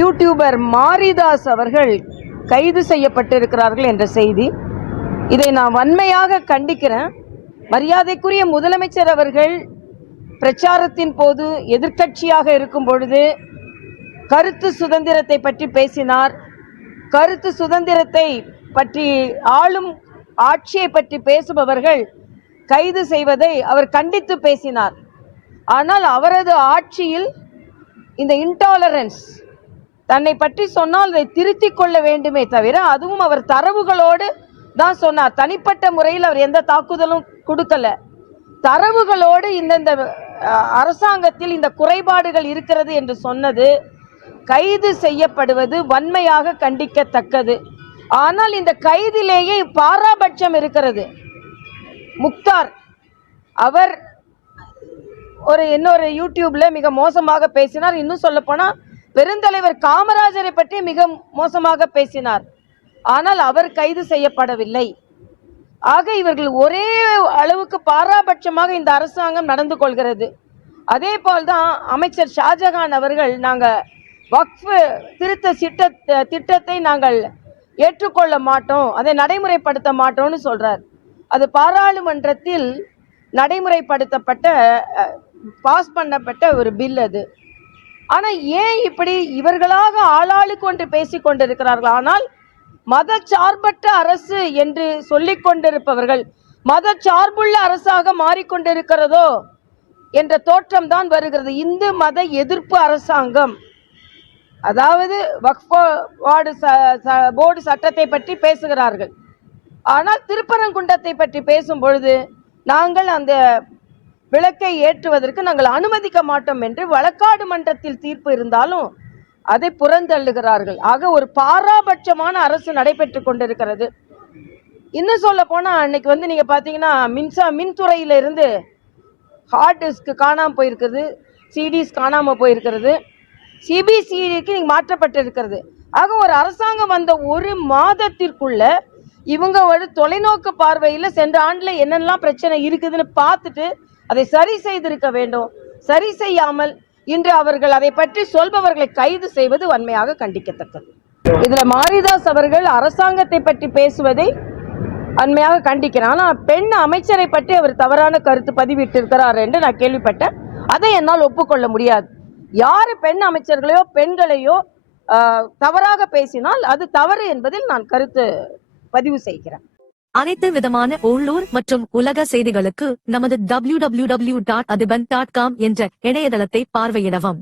YouTuber Maridhas அவர்கள் கைது செய்யப்பட்டிருக்கிறார்கள் என்ற செய்தி. இதை நான் வன்மையாக கண்டிக்கிறேன். மரியாதைக்குரிய முதலமைச்சர் அவர்கள் பிரச்சாரத்தின் போது எதிர்க்கட்சியாக இருக்கும் பொழுது கருத்து சுதந்திரத்தை பற்றி பேசினார். கருத்து சுதந்திரத்தை பற்றி, ஆளும் ஆட்சியை பற்றி பேசுபவர்கள் கைது செய்வதை அவர் கண்டித்து பேசினார். ஆனால் அவரது ஆட்சியில் இந்த இன்டாலரன்ஸ் தன்னை பற்றி சொன்னால் அதை திருத்திக் கொள்ள வேண்டுமே தவிர, அதுவும் அவர் தரவுகளோடு தான் சொன்னார். தனிப்பட்ட முறையில் அவர் எந்த தாக்குதலும் கொடுக்கல. தரவுகளோடு இந்த அரசாங்கத்தில் இந்த குறைபாடுகள் இருக்கிறது என்று சொன்னது கைது செய்யப்படுவது வன்மையாக கண்டிக்கத்தக்கது. ஆனால் இந்த கைதிலேயே பாராபட்சம் இருக்கிறது. முக்தார் அவர் இன்னொரு யூடியூப்ல மிக மோசமாக பேசினார். இன்னும் சொல்ல போனா பெருந்தலைவர் காமராஜரை பற்றி மிக மோசமாக பேசினார். ஆனால் அவர் கைது செய்யப்படவில்லை. ஆக இவர்கள் ஒரே அளவுக்கு பாராபட்சமாக இந்த அரசாங்கம் நடந்து கொள்கிறது. அதே போல்தான் அமைச்சர் ஷாஜகான் அவர்கள் நாங்கள் வக்ஃப் திருத்த திட்டத்தை நாங்கள் ஏற்றுக்கொள்ள மாட்டோம், அதை நடைமுறைப்படுத்த மாட்டோம்னு சொல்றார். அது பாராளுமன்றத்தில் நடைமுறைப்படுத்தப்பட்ட பாஸ் பண்ணப்பட்ட ஒரு பில் அது. ஆனால் ஏன் இப்படி இவர்களாக ஆளாளுக்கு ஒன்று பேசிக் கொண்டிருக்கிறார்கள்? ஆனால் மதச்சார்பற்ற அரசு என்று சொல்லிக் கொண்டிருப்பவர்கள் மதச்சார்புள்ள அரசாக மாறிக்கொண்டிருக்கிறதோ என்ற தோற்றம் தான் வருகிறது. இந்து மத எதிர்ப்பு அரசாங்கம், அதாவது வக்ஃப் போர்டு சட்டத்தை பற்றி பேசுகிறார்கள். ஆனால் திருப்பரங்குன்றத்தை பற்றி பேசும் பொழுது நாங்கள் அந்த விளக்கை ஏற்றுவதற்கு நாங்கள் அனுமதிக்க மாட்டோம் என்று வழக்காடு மன்றத்தில் தீர்ப்பு இருந்தாலும் அதை புறந்தள்ளுகிறார்கள். ஆக ஒரு பாராபட்சமான அரசு நடைபெற்று கொண்டிருக்கிறது. இன்னும் சொல்ல போனா அன்னைக்கு நீங்க பாத்தீங்கன்னா மின்துறையில இருந்து ஹார்ட் டிஸ்க் காணாம போயிருக்கிறது, சிடிஸ் காணாம போயிருக்கிறது, சிபிசிக்கு நீங்க மாற்றப்பட்டிருக்கிறது. ஆக ஒரு அரசாங்கம் வந்த ஒரு மாதத்திற்குள்ள இவங்க ஒரு தொலைநோக்கு பார்வையில் சென்ற ஆண்டுல என்னெல்லாம் பிரச்சனை இருக்குதுன்னு பார்த்துட்டு அதை சரி செய்திருக்க வேண்டும். சரி செய்யாமல் இன்று அவர்கள் அதை பற்றி சொல்பவர்களை கைது செய்வது வன்மையாக கண்டிக்கத்தக்கது. இதுல மாரிதாஸ் அவர்கள் அரசாங்கத்தை பற்றி பேசுவதை வன்மையாக கண்டிக்கிறார். ஆனால் பெண் அமைச்சரை பற்றி அவர் தவறான கருத்து பதிவிட்டிருக்கிறார் என்று நான் கேள்விப்பட்டேன். அதை என்னால் ஒப்புக்கொள்ள முடியாது. யாரு பெண் அமைச்சர்களையோ பெண்களையோ தவறாக பேசினால் அது தவறு என்பதில் நான் கருத்து பதிவு செய்கிறேன். அனைத்து விதமான உள்ளூர் மற்றும் உலக செய்திகளுக்கு நமது www.adiban.com என்ற இணையதளத்தை பார்வையிடவும்.